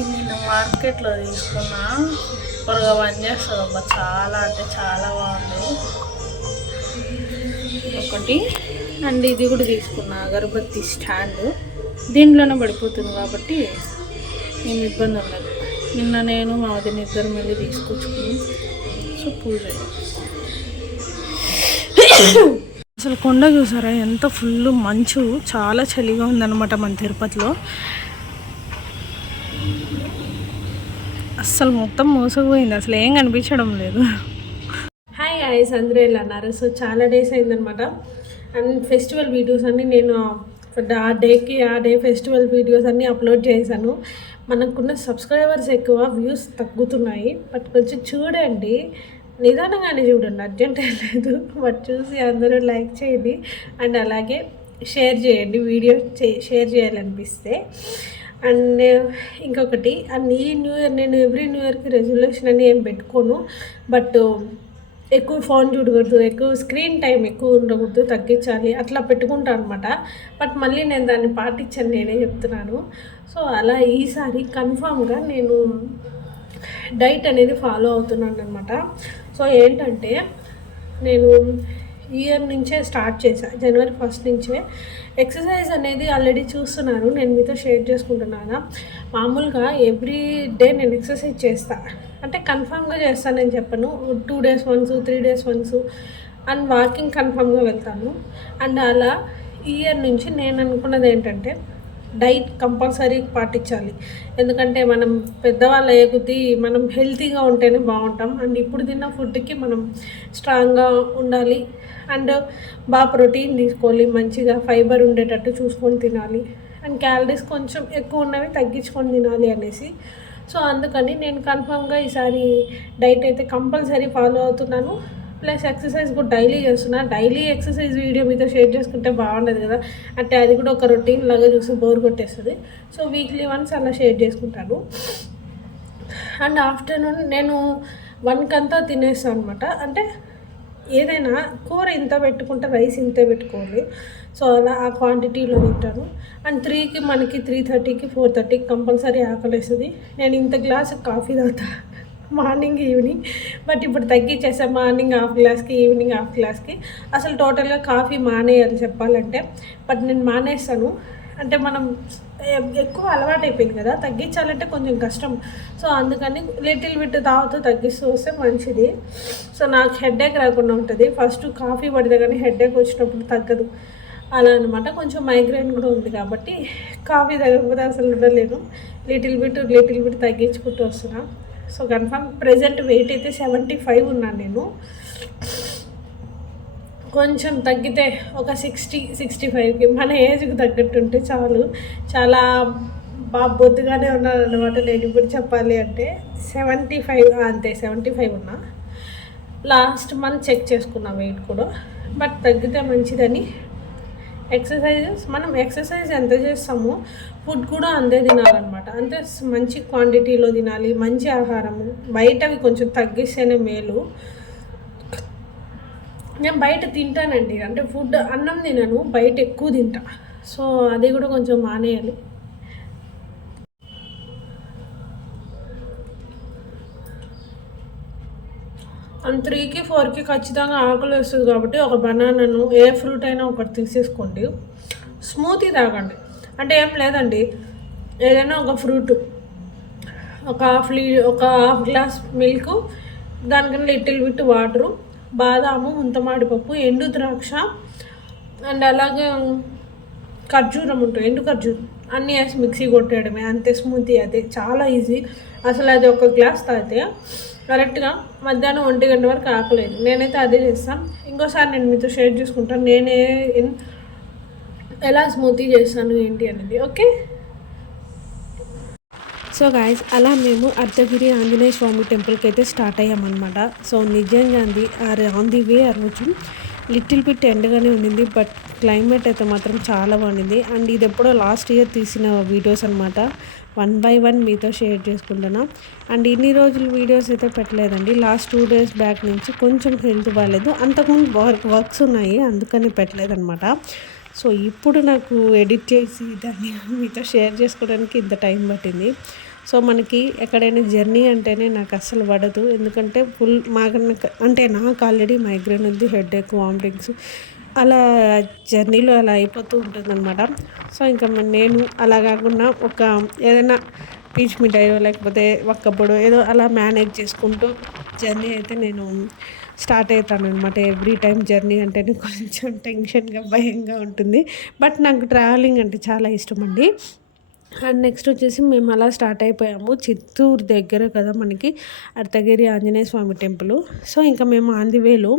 ఇది నేను మార్కెట్లో తీసుకున్నా. సూపర్గా పనిచేస్తుంది అబ్బా, చాలా అంటే చాలా బాగుంది ఒకటి. అండ్ ఇది కూడా తీసుకున్నా, అగరబత్తి స్టాండ్. దీంట్లోనే పడిపోతుంది కాబట్టి ఏమి ఇబ్బంది ఉండదు. నిన్న నేను మా వదిన ఇద్దరు మళ్ళీ తీసుకొచ్చుకుని సో పూజ. అసలు కొండ చూసారా ఎంత ఫుల్ మంచు, చాలా చలిగా ఉందన్నమాట మన తిరుపతిలో. అస్సలు మొత్తం మోసపోయింది, అసలు ఏం కనిపించడం లేదు. హాయ్ గాయ్స్, అందరూ ఎలా అన్నారు? సో చాలా డేస్ అయిందనమాట. అండ్ ఫెస్టివల్ వీడియోస్ అన్నీ నేను ఆ డే ఫెస్టివల్ వీడియోస్ అన్నీ అప్లోడ్ చేశాను. మనకున్న సబ్స్క్రైబర్స్ ఎక్కువ, వ్యూస్ తగ్గుతున్నాయి. బట్ కొంచెం చూడండి, నిదానంగానే చూడండి, అర్జెంట్ ఏం లేదు. బట్ చూసి అందరూ లైక్ చేయండి అండ్ అలాగే షేర్ చేయండి, వీడియో షేర్ చేయాలనిపిస్తే. అండ్ ఇంకొకటి, అండ్ ఈ న్యూ ఇయర్ నేను ఎవ్రీ న్యూ ఇయర్కి రెజల్యూషన్ అని ఏం పెట్టుకోను. బట్ ఎక్కువ ఫోన్ చూడకూడదు, ఎక్కువ స్క్రీన్ టైం ఎక్కువ ఉండకూడదు, తగ్గించాలి అట్లా పెట్టుకుంటాను అనమాట. బట్ మళ్ళీ నేను దాన్ని పాటించాను, నేనే చెప్తున్నాను. సో అలా ఈసారి కన్ఫామ్గా నేను డైట్ అనేది ఫాలో అవుతున్నాను అనమాట. సో ఏంటంటే నేను ఇయర్ నుంచే స్టార్ట్ చేశాను, జనవరి 1 నుంచే ఎక్సర్సైజ్ అనేది ఆల్రెడీ చూస్తున్నాను, నేను మీతో షేర్ చేసుకుంటున్నాను. మామూలుగా ఎవ్రీ డే నేను ఎక్సర్సైజ్ చేస్తాను, అంటే కన్ఫామ్గా చేస్తాను నేను చెప్పను. 2 days once, 3 days once and walking కన్ఫామ్గా వెళ్తాను. అండ్ అలా ఇయర్ నుంచి నేను అనుకున్నది ఏంటంటే డైట్ కంపల్సరీ పాటించాలి. ఎందుకంటే మనం పెద్దవాళ్ళు అయ్యే కొద్దీ మనం హెల్తీగా ఉంటేనే బాగుంటాం. అండ్ ఇప్పుడు తిన్న ఫుడ్కి మనం స్ట్రాంగ్గా ఉండాలి అండ్ బాగా ప్రోటీన్ తీసుకోవాలి, మంచిగా ఫైబర్ ఉండేటట్టు చూసుకొని తినాలి అండ్ క్యాలరీస్ కొంచెం ఎక్కువ ఉన్నవి తగ్గించుకొని తినాలి అనేసి. సో అందుకని నేను కన్ఫామ్గా ఈసారి డైట్ అయితే కంపల్సరీ ఫాలో అవుతున్నాను. ప్లస్ ఎక్సర్సైజ్ కూడా డైలీ చేస్తున్నా. డైలీ ఎక్సర్సైజ్ వీడియో మీతో షేర్ చేసుకుంటే బాగుండదు కదా, అంటే అది కూడా ఒక రొటీన్ లాగా చూసి బోర్ కొట్టేస్తుంది. సో వీక్లీ వన్స్ అలా షేర్ చేసుకుంటాను. అండ్ ఆఫ్టర్నూన్ నేను 1 అంతా తినేస్తాను అనమాట. అంటే ఏదైనా కూర ఇంత పెట్టుకుంటే రైస్ ఇంతే పెట్టుకోవాలి. సో అలా ఆ క్వాంటిటీలో తింటాను. అండ్ 3కి మనకి 3:30కి 4:30కి కంపల్సరీ ఆకలేస్తుంది. నేను ఇంత గ్లాసు కాఫీ తాగుతా మార్నింగ్ ఈవినింగ్. బట్ ఇప్పుడు తగ్గించేసాను, మార్నింగ్ హాఫ్ గ్లాస్కి ఈవినింగ్ హాఫ్ గ్లాస్కి. అసలు టోటల్గా కాఫీ మానేయాలి చెప్పాలంటే. బట్ నేను మానేస్తాను, అంటే మనం ఎక్కువ అలవాటు అయిపోయింది కదా, తగ్గించాలంటే కొంచెం కష్టం. సో అందుకని లిటిల్ బిట్ తాగుతూ తగ్గిస్తూ వస్తే మంచిది. సో నాకు హెడేక్ రాకుండా ఉంటుంది. ఫస్ట్ కాఫీ పడితే కానీ హెడేక్ వచ్చినప్పుడు తగ్గదు అలా అనమాట. కొంచెం మైగ్రేన్ కూడా ఉంది కాబట్టి కాఫీ తగ్గకపోతే అసలు ఉండలేను. లిటిల్ బిట్ తగ్గించుకుంటూ వస్తున్నాను. సో కన్ఫర్మ్ ప్రెజెంట్ వెయిట్ అయితే 75 ఉన్నాను నేను. కొంచెం తగ్గితే ఒక 60-65కి మన ఏజ్కి తగ్గట్టుంటే చాలు. చాలా బాగా బొద్దుగానే ఉన్నాను అన్నమాట నేను ఇప్పుడు చెప్పాలి అంటే. 75 అంతే, 75 ఉన్నా. లాస్ట్ మంత్ చెక్ చేసుకున్నా వెయిట్ కూడా. బట్ తగ్గితే మంచిదని. మనం ఎక్సర్సైజ్ ఎంత చేస్తామో ఫుడ్ కూడా అంతే తినాలన్నమాట. అంతే మంచి క్వాంటిటీలో తినాలి, మంచి ఆహారము. బయటవి కొంచెం తగ్గిస్తేనే మేలు. నేను బయట తింటానండి, అంటే ఫుడ్ అన్నం తినను, బయట ఎక్కువ తింటా. సో అది కూడా కొంచెం మానేయాలి. అండ్ 3కి 4కి ఖచ్చితంగా ఆకలి వస్తుంది కాబట్టి ఒక బనానాను, ఏ ఫ్రూట్ అయినా ఒకటి తీసేసుకోండి. స్మూతీ తాగండి, అంటే ఏం లేదండి, ఏదైనా ఒక ఫ్రూట్, ఒక హాఫ్ గ్లాస్ మిల్క్, దానికన్నా లిటిల్ బిట్ వాటరు, బాదాము, ముంతమాడి పప్పు, ఎండు ద్రాక్ష అండ్ అలాగే ఖర్జూరం ఉంటుంది, ఎండు ఖర్జూరం అన్నీ వేసి మిక్సీ కొట్టేయడమే, అంతే స్మూతీ. అదే చాలా ఈజీ. అసలు అది ఒక గ్లాస్ తాగితే కరెక్ట్గా మధ్యాహ్నం 1 గంట వరకు ఆకలేదు. నేనైతే అదే చేస్తాను. ఇంకోసారి నేను మీతో షేర్ చేసుకుంటాను నేనే ఎలా స్మూతీ చేస్తాను ఏంటి అనేది. ఓకే. సో గాయస్, అలా మేము అర్ధగిరి ఆంజనేయ స్వామి టెంపుల్కి అయితే స్టార్ట్ అయ్యామన్నమాట. సో నిజంగా ఆన్ ది వే ఆ రోజు లిటిల్ బిట్ ఎండగానే ఉండింది, బట్ క్లైమేట్ అయితే మాత్రం చాలా బాగుంది. అండ్ ఇది ఎప్పుడో లాస్ట్ ఇయర్ తీసిన వీడియోస్ అనమాట. 1 by 1 మీతో షేర్ చేసుకుంటున్నా. అండ్ ఇన్ని రోజులు వీడియోస్ అయితే పెట్టలేదండి. లాస్ట్ 2 days బ్యాక్ నుంచి కొంచెం హెల్త్ బాగాలేదు, అంతకుముందు వర్క్స్ ఉన్నాయి, అందుకని పెట్టలేదన్నమాట. సో ఇప్పుడు నాకు ఎడిట్ చేసి దాన్ని మీతో షేర్ చేసుకోవడానికి ఇంత టైం పట్టింది. సో మనకి ఎక్కడైనా జర్నీ అంటేనే నాకు అస్సలు పడదు, ఎందుకంటే ఫుల్ మాకు అంటే నాకు ఆల్రెడీ మైగ్రేన్ ఉంది, హెడేక్, వామిటింగ్స్ అలా జర్నీలో అలా అయిపోతూ ఉంటుందన్నమాట. సో ఇంకా నేను అలా కాకుండా ఒక ఏదైనా పీచ్ మిఠాయో లేకపోతే ఒక్కప్పుడు ఏదో అలా మేనేజ్ చేసుకుంటూ జర్నీ అయితే నేను స్టార్ట్ అవుతాను అనమాట. ఎవ్రీ టైం జర్నీ అంటేనే కొంచెం టెన్షన్గా భయంగా ఉంటుంది, బట్ నాకు ట్రావెలింగ్ అంటే చాలా ఇష్టం అండి. అండ్ నెక్స్ట్ వచ్చేసి మేము అలా స్టార్ట్ అయిపోయాము. చిత్తూరు దగ్గర కదా మనకి అర్ధగిరి ఆంజనేయ స్వామి టెంపుల్. సో ఇంకా మేము ఆన్ ది వేలో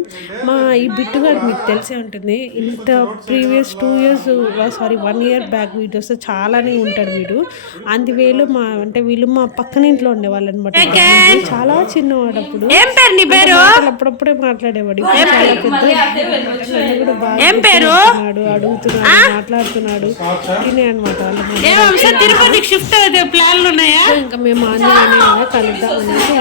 మా ఈ బిట్టుగాడు మీకు తెలిసే ఉంటుంది. ఇంత previous 2 years sorry 1 year back videos చాలానే ఉంటాడు వీడు. ఆన్ ది వేలో అంటే వీళ్ళు మా పక్కన ఇంట్లో ఉండేవాళ్ళు అనమాట. చాలా చిన్నవాడు అప్పుడు, అప్పుడప్పుడే మాట్లాడేవాడు. ఇప్పుడు చాలా పెద్ద కూడా బాగా అడుగుతున్నాడు, మాట్లాడుతున్నాడు. తినే అనమాట వాళ్ళ తిరుపతికి షిఫ్ట్ అయితే ప్లాన్లు ఉన్నాయా? ఇంకా మేము ఆంజనేయుని కలుద్దాం అనేసి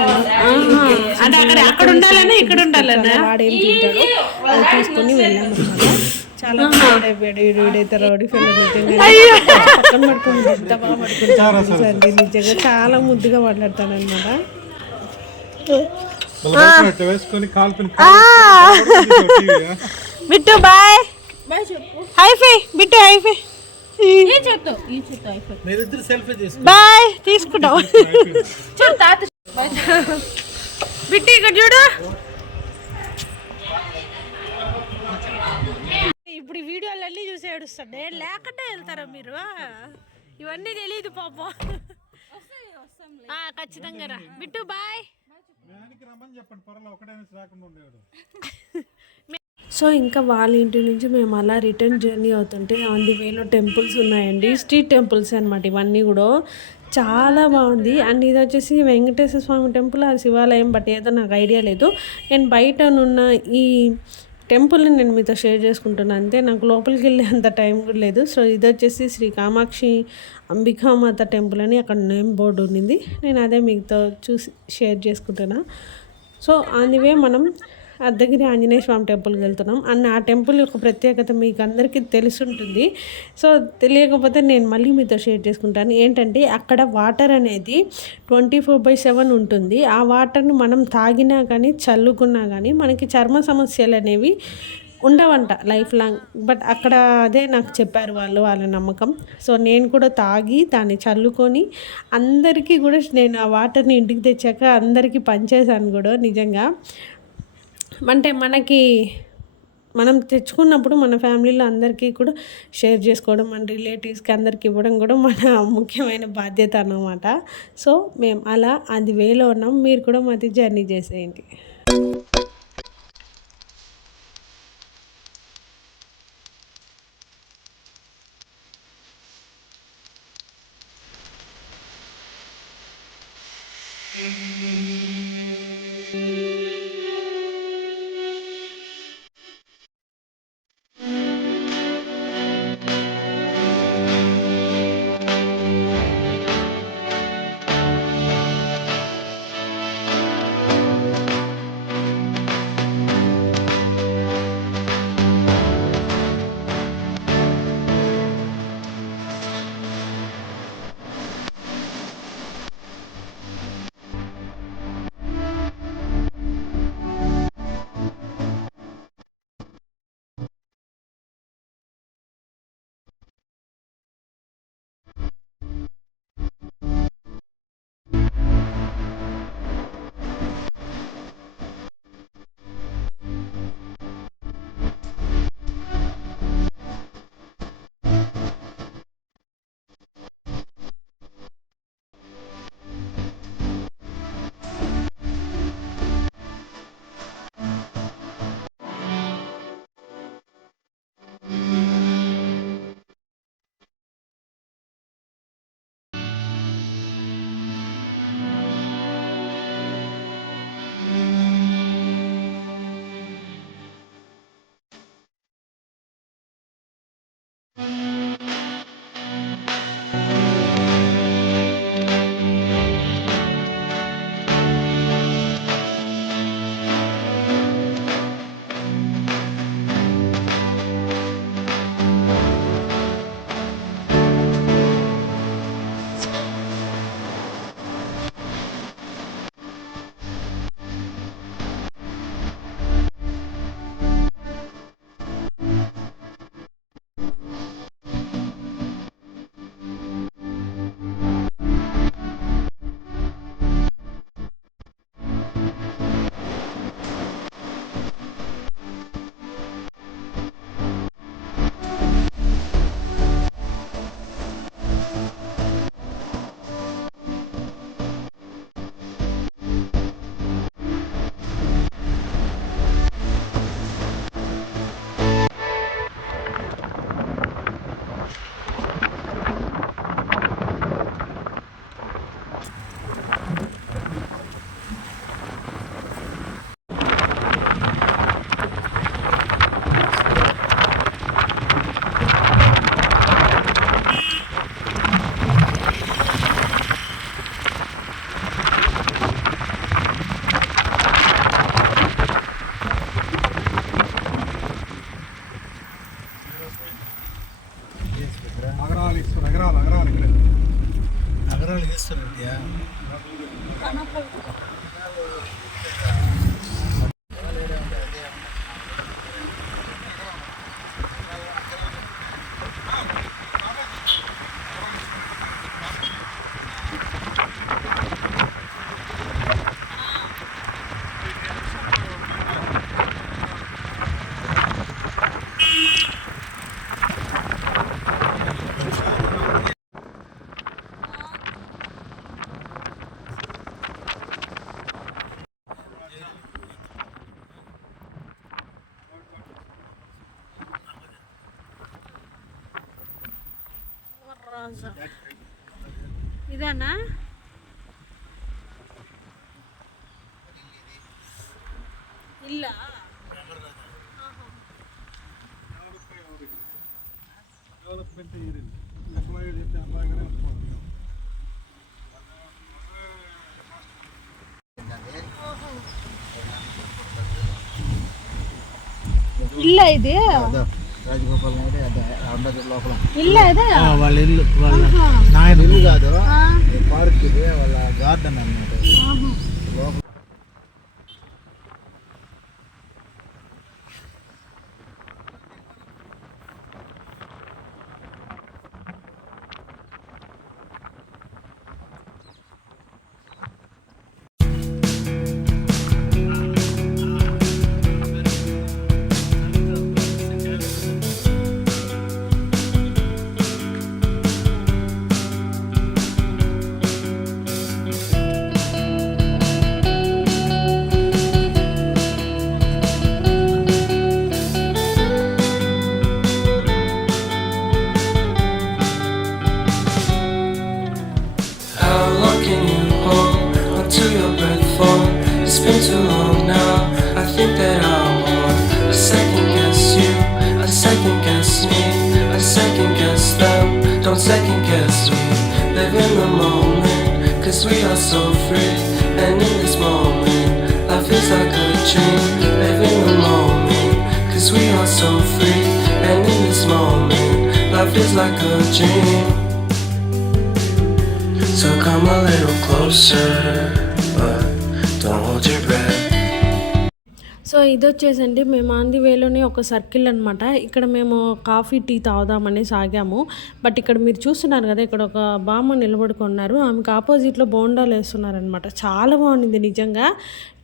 అంటే అక్కడ ఉండాలని ఇక్కడ ఉండాలని వాడేం తింటాడో అది తీసుకొని వెళ్ళామన్నమాట. చాలా వీడైతే రౌడీ ఫెలో పక్కన పడుతుంది, ఎంత బాగా పడుకుంటాడు నిజంగా, చాలా ముద్దుగా మాట్లాడతాను అనమాట. Bittu boy high five, Bittu high five boy తీసుకుంటావు బిట్టి ఇక్కడ చూడు. ఇప్పుడు ఈ వీడియోలన్నీ చూసి ఏడుస్తాడు, లేకుండా వెళ్తారా మీరు? ఇవన్నీ తెలియదు పాపం. ఖచ్చితంగా రా బిట్టు బాయ్. సో ఇంకా వాళ్ళ ఇంటి నుంచి మేము అలా రిటర్న్ జర్నీ అవుతుంటే ఆన్ ది వేలో టెంపుల్స్ ఉన్నాయండి, స్ట్రీట్ టెంపుల్స్ అనమాట ఇవన్నీ కూడా. చాలా బాగుంది. అండ్ ఇది వచ్చేసి వెంకటేశ్వర స్వామి టెంపుల్, అది శివాలయం, బట్ ఏదో నాకు ఐడియా లేదు. నేను బయటనున్న ఈ టెంపుల్ని నేను మీతో షేర్ చేసుకుంటున్నాను అంతే, నాకు లోపలికి వెళ్ళే అంత టైం కూడా లేదు. సో ఇది వచ్చేసి శ్రీ కామాక్షి అంబికామాత టెంపుల్ అని అక్కడ నేమ్ బోర్డు ఉండింది, నేను అదే మీతో చూసి షేర్ చేసుకుంటున్నా. సో అందువే మనం అర్ధగిరి ఆంజనేయ స్వామి టెంపుల్కి వెళ్తున్నాం. అండ్ ఆ టెంపుల్ యొక్క ప్రత్యేకత మీకు అందరికీ తెలుసుంటుంది. సో తెలియకపోతే నేను మళ్ళీ మీతో షేర్ చేసుకుంటాను. ఏంటంటే అక్కడ వాటర్ అనేది 24/7 ఉంటుంది. ఆ వాటర్ని మనం తాగినా కానీ చల్లుకున్నా కానీ మనకి చర్మ సమస్యలు అనేవి ఉండవంట లైఫ్ లాంగ్. బట్ అక్కడ అదే నాకు చెప్పారు వాళ్ళ నమ్మకం. సో నేను కూడా తాగి దాన్ని చల్లుకొని అందరికీ కూడా నేను ఆ వాటర్ని ఇంటికి తెచ్చాక అందరికీ పనిచేశాను కూడా. నిజంగా అంటే మనం తెచ్చుకున్నప్పుడు మన ఫ్యామిలీలో అందరికీ కూడా షేర్ చేసుకోవడం, మన రిలేటివ్స్కి అందరికీ ఇవ్వడం కూడా మన ముఖ్యమైన బాధ్యత అన్నమాట. సో మేము అలా అది వేలో ఉన్నాం, మీరు కూడా మాది జర్నీ చేసేయండి. అగరాలు ఇస్తారు, అగరాలు ఇక్కడ నగరాలు వేస్తారు. ఇదేనా ఇల్లా డెవలప్మెంట్ అమ్మాయి చెప్తే అమ్మాయిగానే ఉంటుంది. ఇల్లా ఇది రాజగోపాల్ నాయుడు లోపల ఇల్లా ఇదే వాళ్ళ ఇల్లు, వాళ్ళ నాయన ఇల్లు కాదు, పార్క్ ఇది, వాళ్ళ గార్డెన్ అన్నమాట లోపల. Been too long now. I think that I want a second guess you, a second guess me, a second guess them. Don't second guess me. Live in the moment, 'cause we are so free. And in this moment, life is like a dream. Live in the moment, 'cause we are so free. And in this moment, life is like a dream. So come a little closer, but don't hold your breath. So ఇది వచ్చేసండి మేము on the వేలోనే ఒక circle అనమాట. ఇక్కడ మేము coffee tea తాగుదామని సాగాము. But ఇక్కడ మీరు చూస్తున్నారు కదా, ఇక్కడ ఒక బామ్మ నిలబడుకున్నారు. ఆమెకు ఆపోజిట్లో బోండాలు వేస్తున్నారనమాట. చాలా బాగుంది నిజంగా.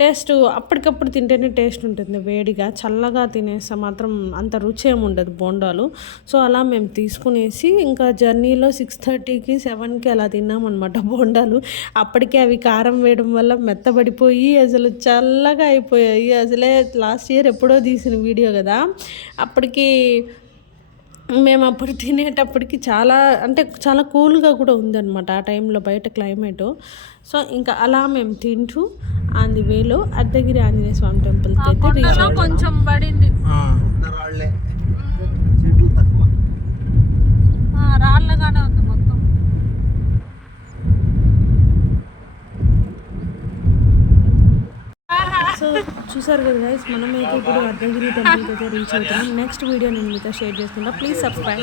టేస్ట్ అప్పటికప్పుడు తింటేనే టేస్ట్ ఉంటుంది. వేడిగా చల్లగా తినేస్తే మాత్రం అంత రుచి ఏమి ఉండదు బోండాలు. సో అలా మేము తీసుకునేసి ఇంకా జర్నీలో 6:30కి 7కి అలా తిన్నామన్నమాట బోండాలు. అప్పటికే అవి కారం వేయడం వల్ల మెత్తబడిపోయి అసలు చల్లగా అయిపోయాయి. అసలే లాస్ట్ ఇయర్ ఎప్పుడో తీసిన వీడియో కదా, అప్పటికి మేము అప్పుడు తినేటప్పటికి చాలా కూల్గా కూడా ఉందన్నమాట ఆ టైంలో బయట క్లైమేటు. సో ఇంకా అలా మేము తింటూ ఆన్ ది వేలో అర్ధగిరి ఆంజనేయ స్వామి టెంపుల్కి అయితే రీచ్ కొంచెం పడింది. రాళ్ళగానే ఉంది మొత్తం. సో చూసారు కదా గైస్, మనమైతే ఇప్పుడు అర్ధగిరి టెంపుల్కి అయితే రీచ్ అవుతున్నాం. నెక్స్ట్ వీడియో నేను మీతో షేర్ చేసుకుంటా. Please subscribe.